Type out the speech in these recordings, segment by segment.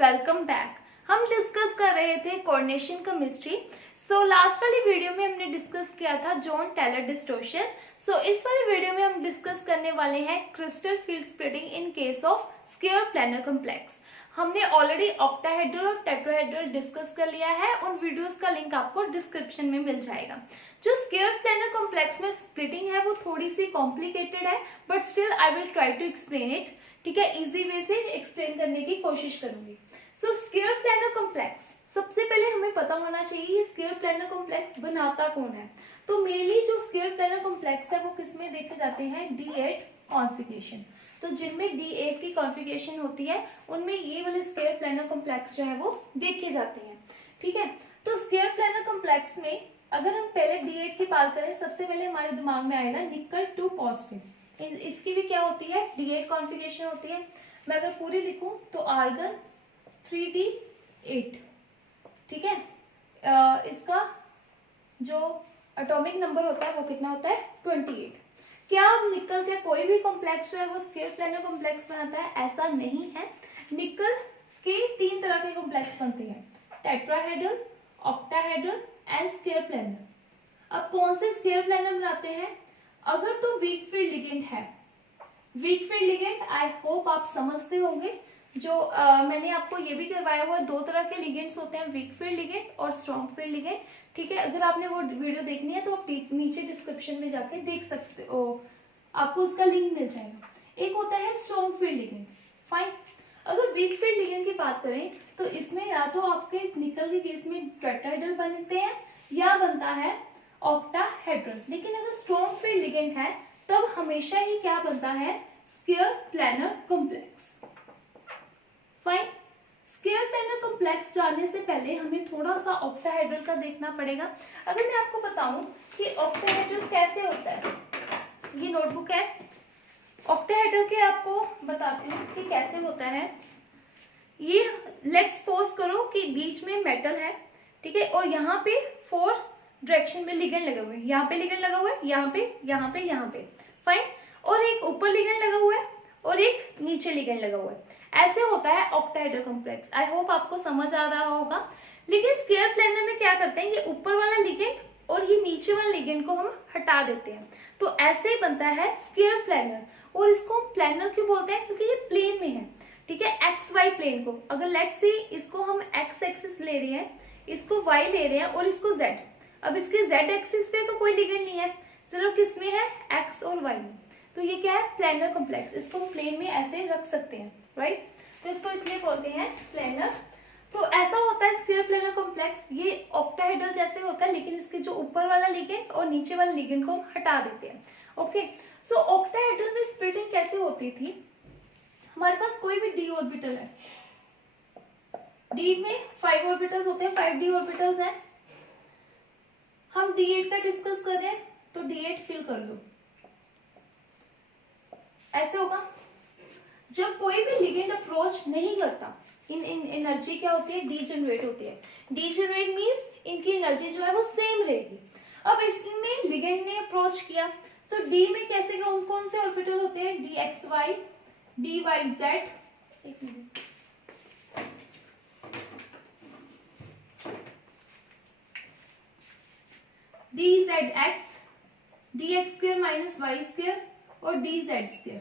Welcome back. हम discuss कर रहे थे कोऑर्डिनेशन केमिस्ट्री। लास्ट वाली वीडियो में हमने डिस्कस किया था जॉन टेलर डिस्टॉर्शन। इस वाली वीडियो में हम डिस्कस करने वाले हैं crystal field splitting in case of square planar complex. हमने ऑलरेडी ऑक्टाहेड्रल और टेट्राहेड्रल डिस्कस कर लिया है। उन वीडियोस का लिंक आपको डिस्क्रिप्शन में मिल जाएगा। जो स्क्वायर प्लैनर कॉम्प्लेक्स में स्प्लिटिंग है वो थोड़ी सी कॉम्प्लिकेटेड है, but still I will try to explain it. ठीक है, इजी वे से एक्सप्लेन करने की कोशिश करूंगी। स्क्वायर प्लैनर कॉम्प्लेक्स, सबसे पहले हमें पता होना चाहिए स्क्वायर प्लैनर कॉम्प्लेक्स बनाता कौन है। तो मेनली जो स्क्वायर प्लैनर कॉम्प्लेक्स है वो किसमें देखे जाते हैं, D8 कॉन्फ़िगरेशन। तो जिनमें D8 की कॉन्फ़िगरेशन होती है उनमें ये वाले स्क्वायर प्लैनर कॉम्प्लेक्स जो है वो देखे जाते हैं। ठीक है, तो स्क्वायर प्लैनर कॉम्प्लेक्स में अगर हम पहले D8 की बात करें, सबसे पहले हमारे दिमाग में आएगा निकल 2 पॉजिटिव। इसकी भी क्या होती है, D8 कॉन्फ़िगरेशन होती है। मैं अगर पूरी लिखूं तो आर्गन 3D8। ठीक है, इसका जो एटॉमिक नंबर होता है वो कितना होता है, 28। क्या अब निकल के कोई भी कॉम्प्लेक्स जो है वो स्क्वायर प्लैनर कॉम्प्लेक्स बनाता है, ऐसा नहीं है। निकल के 3 तरह के कॉम्प्लेक्स बनते हैं, tetrahedral, octahedral and square planar. अब कौन से स्क्वायर प्लैनर बनाते हैं, अगर तो वीक फील्ड लिगेंड है। Weak field ligand I hope आप समझते होंगे। जो मैंने आपको ये भी करवाया हुआ है, 2 तरह के लिगेंड्स होते हैं, वीक फील्ड लिगेंड और स्ट्रॉन्ग फील्ड लिगेंड। ठीक है, अगर आपने वो वीडियो देखनी है तो आप नीचे डिस्क्रिप्शन में जाके देख सकते हो, आपको उसका लिंक मिल जाएगा। एक होता है स्ट्रॉन्ग फील्ड लिगेंड। फाइन, अगर वीक फील्ड लिगेंड की बात करें तो इसमें या तो आपके निकल के केस में टेट्राहेड्रल बनते हैं या बनता है ऑक्टाहेड्रल। लेकिन अगर स्ट्रॉन्ग फील्ड लिगेंड है तब हमेशा ही क्या बनता है, square planar complex. Fine, square planar complex जानने से पहले हमें थोड़ा सा ऑक्टाहेड्रल का देखना पड़ेगा। अगर मैं आपको बताऊं कि ऑक्टाहेड्रल कैसे होता है, ये नोटबुक है। ऑक्टाहेड्रल के आपको बताती हूँ कि कैसे होता है। ये लेट्स सपोज करो कि बीच में मेटल है, ठीक है, और यहाँ पे 4 डायरेक्शन में लिगेंड लगा हुआ है। यहाँ पे लिगेंड लगा हुआ है, यहाँ पे, यहाँ पे, यहाँ पे। फाइन, और एक ऊपर लिगेंड लगा हुआ है और एक नीचे लिगेंड लगा हुआ है। ऐसे होता है ऑक्टाहेड्रल कॉम्प्लेक्स। आई होप आपको समझ आ रहा होगा। लेकिन स्क्वायर प्लैनर में क्या करते हैं, ये ऊपर वाला लिगेंड और ये नीचे वाला लिगेंड को हम हटा देते हैं। तो ऐसे ही बनता है स्क्वायर प्लैनर। और इसको हम प्लैनर क्यों बोलते हैं, क्योंकि ये प्लेन में है। ठीक है, एक्स वाई प्लेन को, अगर लेट्स सी इसको हम एक्स एक्सिस ले रहे हैं, इसको वाई ले रहे हैं और इसको जेड। अब इसके जेड एक्सिस पे तो कोई लिगेंड नहीं है, सिर्फ किसमें है, एक्स और वाई में। तो ये क्या है, प्लैनर कॉम्प्लेक्स। इसको हम प्लेन में ऐसे रख सकते हैं, राइट। तो इसको इसलिए बोलते हैं प्लैनर। तो ऐसा होता है स्क्वायर प्लैनर कॉम्प्लेक्स। ये ऑक्टाहेड्रल जैसे होता है, लेकिन इसके जो ऊपर वाला लिगेंड और नीचे वाला लिगेंड को हम हटा देते हैं। ओके, सो ऑक्टाहेड्रल में स्प्लिटिंग कैसे होती थी, हमारे पास कोई भी डी ऑर्बिटल है, डी में 5 ऑर्बिटल्स होते हैं, 5 डी ऑर्बिटल्स हैं। हम D8 का डिस्कस कर रहे हैं तो D8 फिल कर लो, ऐसे होगा। जब कोई भी लिगेंड अप्रोच नहीं करता, इन एनर्जी क्या होती है, डी जनरेट होती है। डी जनरेट मींस इनकी एनर्जी जो है वो सेम रहेगी। अब इसमें लिगेंड ने अप्रोच किया तो डी में कैसे कौन कौन से ऑर्बिटल होते हैं, DXY, DYZ, एक minute, DZX, DX² minus Y² और DZ²।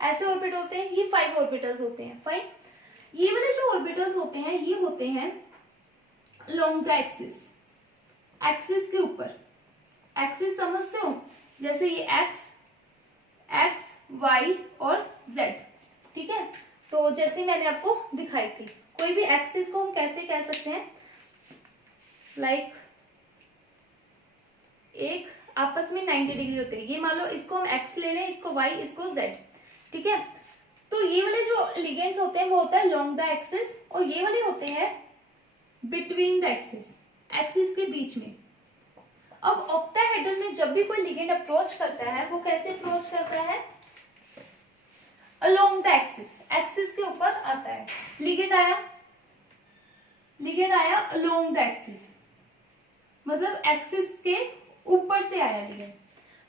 ऐसे ऑर्बिटल होते हैं, ये 5 ऑर्बिटल्स होते हैं। फाइन, ये वाले जो ऑर्बिटल्स होते हैं ये होते हैं लॉन्ग द एक्सिस, एक्सिस के ऊपर। एक्सिस समझते हो, जैसे ये X, Y और Z। ठीक है, तो जैसे मैंने आपको दिखाई थी, कोई भी एक्सिस को हम कैसे कह सकते हैं, लाइक एक आपस में 90 डिग्री होते हैं। ये मान लो इसको हम X ले लें, इसको Y, इसको Z। ठीक है, तो ये वाले जो लिगेंड्स होते हैं वो होता है लॉन्ग द एक्सिस, और ये वाले होते हैं बिटवीन द एक्सिस, एक्सिस के बीच में। अब ऑक्टाहेड्रल में जब भी कोई लिगेंड अप्रोच करता है वो कैसे अप्रोच करता है, अलोंग द एक्सिस, एक्सिस के ऊपर आता है। लिगेंड आया अलोंग द एक्सिस, मतलब एक्सिस के ऊपर से आया लिगेंड।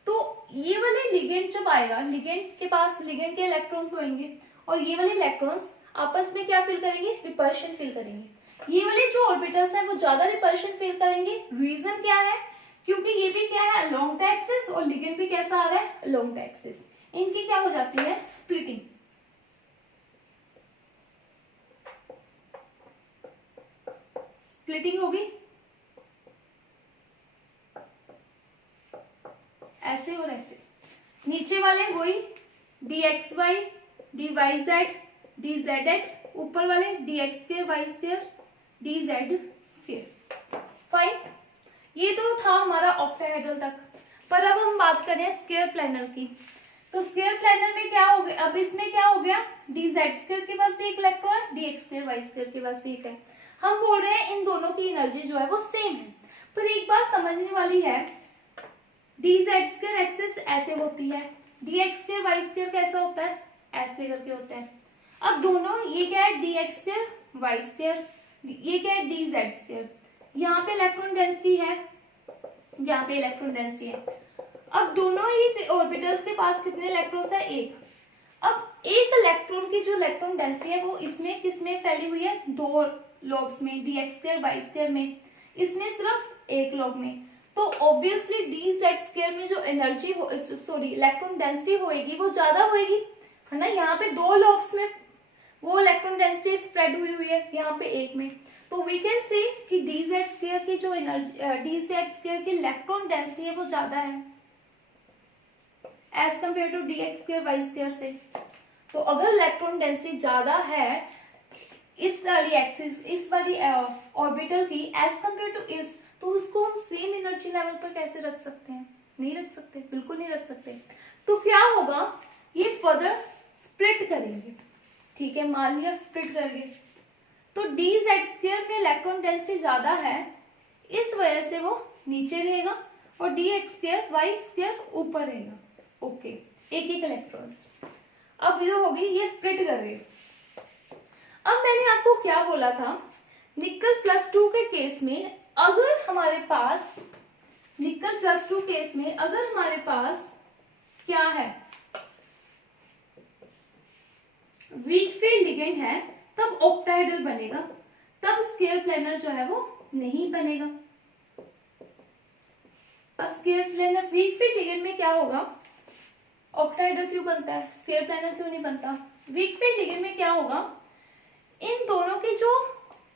तो ये वाले लिगेंड जब आएगा, लिगेंड के पास लिगेंड के इलेक्ट्रॉन्स होंगे और ये वाले इलेक्ट्रॉन्स आपस में क्या फील करेंगे, रिपल्शन फील करेंगे। ये वाले जो ऑर्बिटल्स हैं वो ज्यादा रिपल्शन फील करेंगे। रीजन क्या है, क्योंकि ये भी क्या है, अलोंग द एक्सिस, और लिगेंड भी कैसा आ रहा है, अलोंग द एक्सिस। इनकी क्या हो जाती है, स्प्लिटिंग। स्प्लिटिंग होगी ऐसे और ऐसे। नीचे वाले वही dxy, dyz, dzx, ऊपर वाले dx square, y square, dz square. Fine, ये तो था हमारा ऑक्टाहेड्रल तक। पर अब हम बात करें स्क्वायर प्लैनर की। तो स्क्वायर प्लैनर में क्या हो गया, अब इसमें क्या हो गया, dz स्क्वायर के पास भी एक इलेक्ट्रॉन है, dx स्क्वायर y स्क्वायर के पास भी एक है। हम बोल रहे हैं इन दोनों की एनर्जी जो है वो सेम है। पर एक बात समझने वाली है, dz स्क्वायर एक्सिस ऐसे होती है, dx स्क्वायर y स्क्वायर कैसा होता है, ऐसे करके होता है। अब दोनों, ये क्या है, dx स्क्वायर y स्क्वायर, ये क्या है, dz स्क्वायर। यहाँ पे इलेक्ट्रॉन डेंसिटी है, यहाँ पे इलेक्ट्रॉन डेंसिटी है। अब दोनों ही ऑर्बिटल्स के पास कितने इलेक्ट्रॉन्स है, एक। अब एक इलेक्ट्रॉन की जो इलेक्ट्रॉन डेंसिटी है वो इसमें किसमें फैली हुई है, दो लोब्स में, dx स्क्वायर y स्क्वायर में, इसमें सिर्फ एक लोब में। तो ऑब्वियसली dz स्क्वायर में जो एनर्जी इलेक्ट्रॉन डेंसिटी होएगी वो ज्यादा होएगी, है ना। यहाँ पे दो लोब्स में वो इलेक्ट्रॉन डेंसिटी स्प्रेड हुई है, यहाँ पे एक में। तो वी कैन से कि dz स्क्वायर की जो एनर्जी, dz स्क्वायर की इलेक्ट्रॉन डेंसिटी है वो ज्यादा है as compare to dx square y square से। तो अगर इलेक्ट्रॉन डेंसिटी ज्यादा है इस वाली एक्सिस, इस वाली ऑर्बिटल की एज कंपेयर टू इस, तो उसको हम सेम एनर्जी लेवल पर कैसे रख सकते हैं, नहीं रख सकते, बिल्कुल नहीं रख सकते। तो क्या होगा, ये फर्दर स्प्लिट करेंगे, ठीक है, मान लिया स्प्लिट करेंगे। तो dz स्क्वायर में इलेक्ट्रॉन डेंसिटी ज्यादा है, इस वजह से वो नीचे रहेगा, और dx स्क्वायर y स्क्वायर ऊपर रहेगा। ओके, एक एक इलेक्ट्रॉन्स। अब जो होगी ये स्प्लिट कर रहे। अब मैंने आपको क्या बोला था, निकल +2 के केस में अगर हमारे पास, निकल +2 केस में अगर हमारे पास क्या है, वीक फील्ड लिगेंड है, तब ऑक्टाहेड्रल बनेगा, तब स्क्वायर प्लैनर जो है वो नहीं बनेगा। अब square planar, weak field ligand में क्या होगा, ऑक्टाहेड्रल क्यों बनता है, स्क्वायर प्लैनर क्यों नहीं बनता। वीक फील्ड लिगेंड में क्या होगा, इन दोनों की जो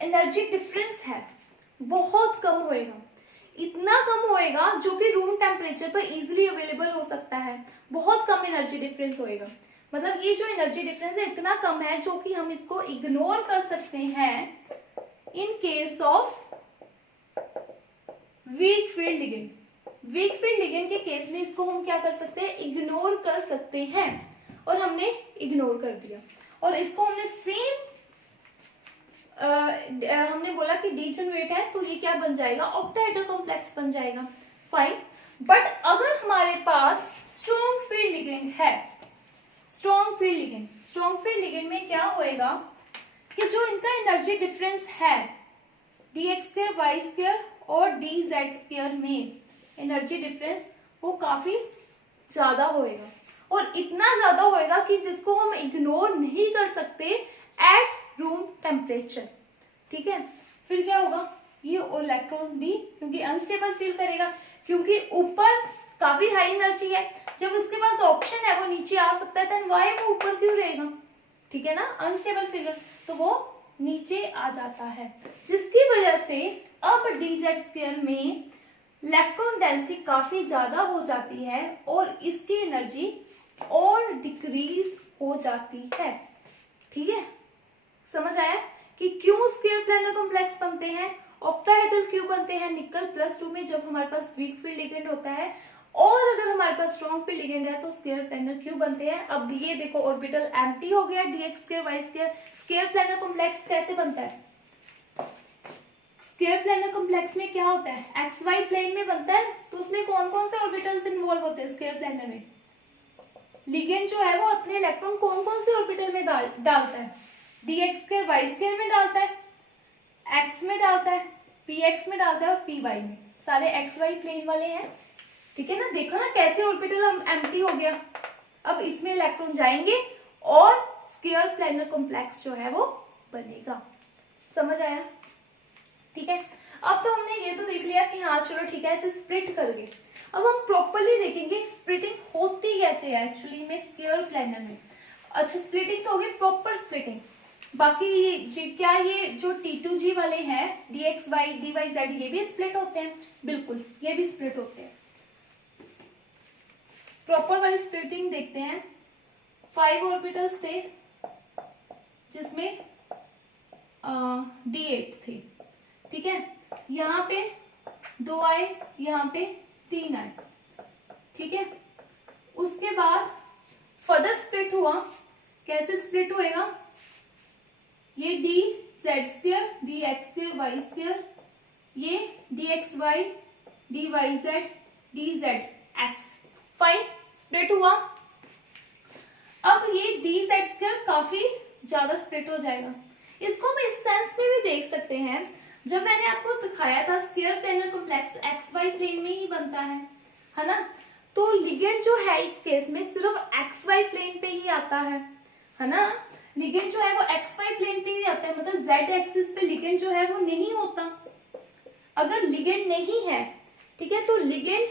एनर्जी डिफरेंस है बहुत कम होएगा, इतना कम होएगा जो कि रूम टेम्परेचर पर इजीली अवेलेबल हो सकता है। बहुत कम एनर्जी डिफरेंस होएगा, मतलब ये जो एनर्जी डिफरेंस है इतना कम है जो कि हम इसको इग्नोर कर सकते हैं इन case of week field ligand. Week field ligand के केस में इसको हम क्या कर सकते हैं, इग्नोर कर सकते हैं, और हमने इग्नोर कर दिया। और इसको हमने सेम हमने बोला कि डी जनरेट है, तो ये क्या बन जाएगा, ऑक्टाहेड्रल कॉम्प्लेक्स बन जाएगा। फाइन, बट अगर हमारे पास स्ट्रॉन्ग फील्ड लिगेंड है, strong field ligand, strong field ligand में क्या होएगा कि जो इनका एनर्जी डिफरेंस है dx स्क्वायर y स्क्वायर और dz स्क्वायर में एनर्जी डिफरेंस वो काफी ज्यादा होएगा, और इतना ज्यादा होएगा कि जिसको हम इग्नोर नहीं कर सकते एट रूम टेम्परेचर, ठीक है। फिर क्या होगा, ये इलेक्ट्रॉन्स भी क्योंकि अनस्टेबल फील करेगा, क्योंकि ऊपर काफी हाई एनर्जी है, जब उसके पास ऑप्शन है वो नीचे आ सकता है, देन वाई वो ऊपर क्यों रहेगा, ठीक है ना, अनस्टेबल फील, तो वो नीचे आ जाता है, जिसकी वजह से अब dz स्क्वायर में इलेक्ट्रॉन डेंसिटी काफी ज्यादा हो जाती है और इसकी एनर्जी और डिक्रीज हो जाती है, ठीक है। समझ आया कि क्यों स्क्वायर प्लैनर कॉम्प्लेक्स बनते हैं, ऑक्टाहेड्रल क्यों बनते हैं निकल +2 में जब हमारे पास वीक फील्ड लिगेंड होता है, और अगर हमारे पास स्ट्रॉन्ग फील्ड लिगेंड है तो स्क्वायर प्लैनर क्यों बनते हैं। अब ये देखो ऑर्बिटल एम्प्टी हो गया, dx square y square, square planar complex कैसे बनता है, स्क्वायर प्लैनर कॉम्प्लेक्स में क्या होता है, xy प्लेन में बनता है, तो उसमें कौन कौन से ऑर्बिटल्स इन्वॉल्व होते हैं स्क्वायर प्लैनर में, लिगेंड जो है वो अपने इलेक्ट्रॉन कौन कौन से ऑर्बिटल में डालता है, dx स्क्वायर y स्क्वायर में डालता है, x में डालता है, px में डालता है और py में, सारे xy प्लेन वाले हैं, ठीक है ना। देखो ना कैसे ऑर्बिटल हम एम्प्टी हो गया, अब इसमें इलेक्ट्रॉन जाएंगे और स्क्वायर प्लैनर कॉम्प्लेक्स जो है वो बनेगा। समझ आया? ठीक है, अब तो हमने ये तो देख लिया कि हाँ चलो ठीक है ऐसे स्प्लिट करके। अब हम प्रॉपरली देखेंगे स्प्लिटिंग होती कैसे है एक्चुअली में स्क्वायर प्लैनर में। अच्छा, स्प्लिटिंग तो होगी प्रॉपर स्प्लिटिंग। बाकी क्या ये जो T2G वाले हैं dxy dyz ये भी स्प्लिट होते हैं? बिल्कुल, ये भी स्प्लिट होते हैं। प्रॉपर वाली स्प्लिटिंग देखते हैं। 5 ऑर्बिटल्स थे जिसमें D8 थे, ठीक है। यहाँ पे 2 आए, यहाँ पे 3 आए, ठीक है। उसके बाद फर्दर स्प्लिट हुआ। कैसे स्प्लिट होएगा? ये dz2 dx2 y2, ये dxy dyz dzx, fine, split हुआ। अब ये dz2 काफी ज्यादा स्प्लिट हो जाएगा। इसको हम इस सेंस में भी देख सकते हैं, जब मैंने आपको दिखाया था square planar complex xy plane में ही बनता है ना। तो लिगेंड जो है इस केस में सिर्फ xy प्लेन पे ही आता है ना। लिगेंड जो है वो xy प्लेन पे ही आता है, मतलब z एक्सिस पे लिगेंड जो है वो नहीं होता। अगर लिगेंड नहीं है, ठीक है, तो लिगेंड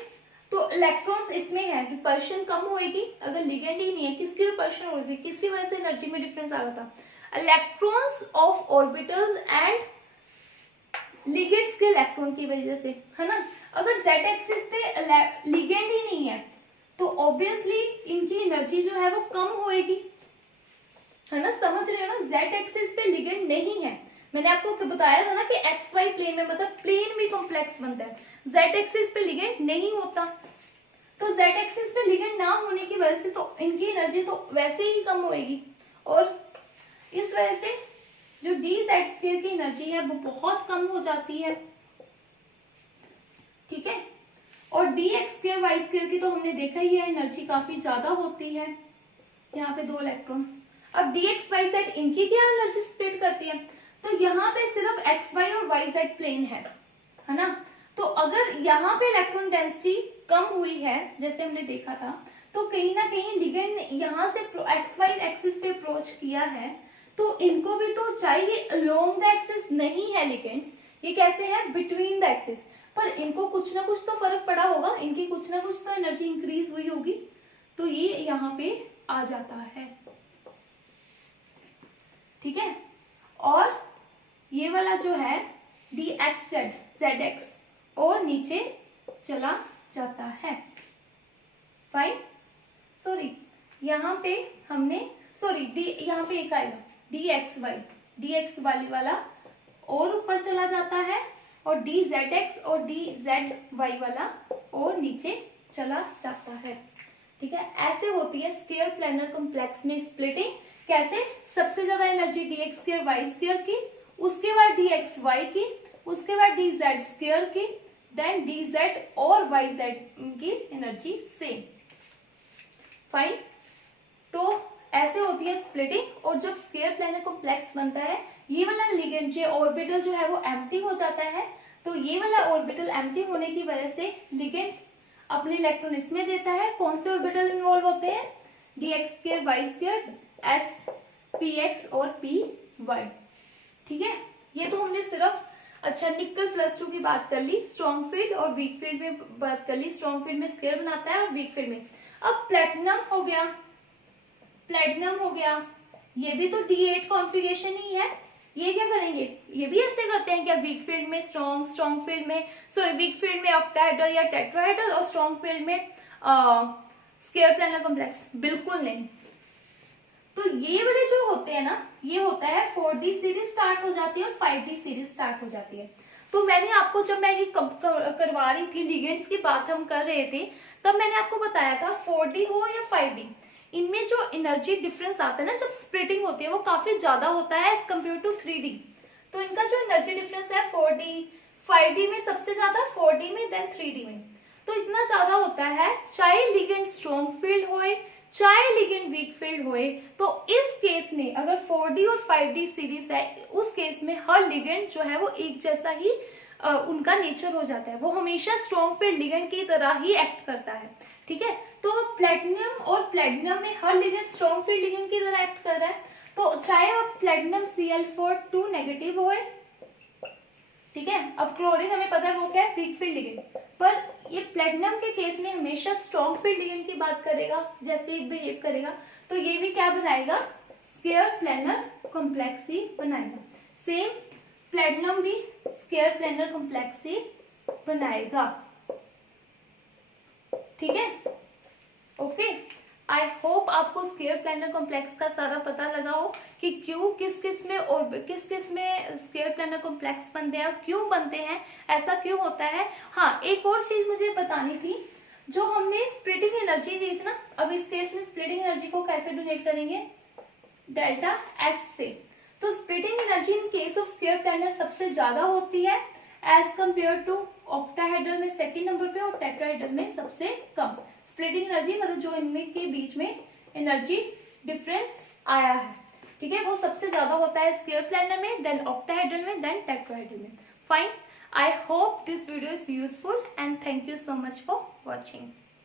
तो इलेक्ट्रॉन्स इसमें है, रिपल्शन कम होएगी। अगर लिगेंड ही नहीं है, किसकी रिपल्शन हो रही थी, किसकी वजह से एनर्जी में डिफरेंस आ रहा था? Electrons of orbitals and ligands के इलेक्ट्रॉन की वजह से, है ना। अगर z एक्सिस पे लिगेंड ही नहीं है तो ऑब्वियसली इनकी एनर्जी जो है वो कम होएगी, है ना। समझ रहे हो ना? z एक्सिस पे लिगेंड नहीं है, मैंने आपको बताया था ना कि xy प्लेन में मतलब प्लेन भी कॉम्प्लेक्स बनता है, z एक्सिस पे लिगेंड नहीं होता। तो z एक्सिस पे लिगेंड ना होने की वजह से तो इनकी एनर्जी तो वैसे ही कम होएगी, और इस वजह से जो dz2 की एनर्जी है वो बहुत कम हो जाती है, ठीक है। और dx2 y2 की तो हमने देखा ही है, एनर्जी काफी ज्यादा होती है। यहाँ पे 2 इलेक्ट्रॉन। अब dx yz इनकी क्या एनर्जी स्प्लिट करती है? तो यहाँ पे सिर्फ xy और yz प्लेन है ना। तो अगर यहाँ पे इलेक्ट्रॉन डेंसिटी कम हुई है जैसे हमने देखा था, तो कहीं ना कहीं लिगेंड यहाँ से xy एक्सिस पे अप्रोच किया है, तो इनको भी तो चाहिए अलोंग द एक्सिस नहीं है लिगेंड्स, ये कैसे है? Between the axis. पर इनको कुछ ना कुछ तो फर्क पड़ा होगा, इनकी कुछ ना कुछ तो एनर्जी इंक्रीज हुई होगी, तो ये यहाँ पे आ जाता है, ठीक है। और ये वाला जो है dxz zx और नीचे चला जाता है, फाइन। सॉरी, यहाँ पे हमने यहाँ पे एक आएगा dxy वाला और ऊपर चला जाता है, और dzx और dzy वाला और नीचे चला जाता है, ठीक है। ऐसे होती है स्क्वायर प्लैनर कॉम्प्लेक्स में स्प्लिटिंग। कैसे? सबसे ज्यादा एनर्जी dx2 y2 की, उसके बाद dxy की, उसके बाद dz2 की, देन dz और yz की एनर्जी सेम, फाइन। तो ऐसे होती है स्प्लिटिंग। और जब स्क्वायर प्लैनर कॉम्प्लेक्स बनता है, ये वाला लिगेंड जो ऑर्बिटल जो है वो एम्प्टी हो जाता है, तो ये वाला ऑर्बिटल एम्प्टी होने की वजह से लिगेंड अपने इलेक्ट्रॉन इसमें देता है। कौन से ऑर्बिटल इन्वॉल्व होते हैं? dx2 y2 s px और py, ठीक है। ये तो हमने सिर्फ अच्छा निकल +2 की बात कर ली, स्ट्रॉन्ग फील्ड और वीक फील्ड में बात कर ली। स्ट्रॉन्ग फील्ड में स्क्वायर बनाता है और वीक फील्ड में। अब प्लेटिनम हो गया, ये भी तो D8 कॉन्फ़िगरेशन ही है। ये क्या करेंगे? ये भी ऐसे करते हैं क्या? वीक फील्ड में स्ट्रॉन्ग फील्ड में वीक फील्ड में ऑक्टाहेड्रल या टेट्राहेड्रल और स्ट्रॉन्ग फील्ड में स्क्वायर प्लैनर कॉम्प्लेक्स? बिल्कुल नहीं। तो ये वाले जो होते हैं ना, ये होता है 4D सीरीज स्टार्ट हो जाती है और 5D सीरीज स्टार्ट हो जाती है। तो मैंने आपको जब मैं ये करवा रही थी, लिगेंड्स की बात हम कर रहे थे, तब मैंने आपको बताया था 4D हो या 5D, इनमें जो एनर्जी डिफरेंस आता है ना जब स्प्लिटिंग होती है, वो काफी ज्यादा होता है एज कम्पेयर टू 3D। तो इनका जो एनर्जी डिफरेंस है 4D 5D में सबसे ज्यादा, 4D में, देन 3D में। तो इतना ज्यादा होता है, चाहे लिगेंड स्ट्रॉन्ग फील्ड होए चाहे लिगेंड वीक फील्ड होए। तो इस केस में अगर 4D और 5D सीरीज है, उस केस में हर लिगेंड जो है वो एक जैसा ही उनका नेचर हो जाता है, वो हमेशा स्ट्रॉन्ग फील्ड लिगेंड की तरह ही एक्ट करता है, ठीक है। तो प्लेटिनम में हर लिगेंड स्ट्रॉन्ग फील्ड लिगेंड की तरह एक्ट कर रहा है, तो चाहे अब प्लेटिनम Cl4 2 नेगेटिव होए, ठीक है, अब क्लोरीन हमें पता है वो क्या है, वीक फील्ड लिगेंड, पर ये प्लेटिनम के केस में हमेशा स्ट्रॉन्ग फील्ड लिगेंड की बात करेगा, जैसे बिहेव करेगा, तो ये भी क्या बनाएगा, स्क्वायर प्लेनर कॉम्प्लेक्स ही बनाएगा। सेम प्लेटिनम भी स्क्वायर प्लेनर कॉम्प्लेक्स ही बनाएगा, ठीक है। ओके, आई होप आपको स्क्वायर प्लेनर कॉम्प्लेक्स का सारा पता लगा हो कि क्यों किस किस में और किस किस में स्क्वायर प्लेनर कॉम्प्लेक्स बनते हैं और क्यों बनते हैं, ऐसा क्यों होता है। हाँ, एक और चीज मुझे बतानी थी, जो हमने स्प्लिटिंग एनर्जी दी थी ना, अब इस केस में स्प्लिटिंग एनर्जी को कैसे डोनेट करेंगे, डेल्टा एस से। तो splitting energy in case of square planar सबसे ज्यादा होती है एज कंपेयर टू ऑक्टाहेड्रल में सेकेंड नंबर पे और टेट्राहेड्रल में सबसे कम। स्प्लिटिंग एनर्जी मतलब जो इनमें के बीच में एनर्जी डिफरेंस आया है, ठीक है, वो सबसे ज्यादा होता है स्क्वायर प्लेनर में, देन ऑक्टाहेड्रल में, देन टेट्राहेड्रल में। Fine, I hope this video is useful and thank you so much for watching.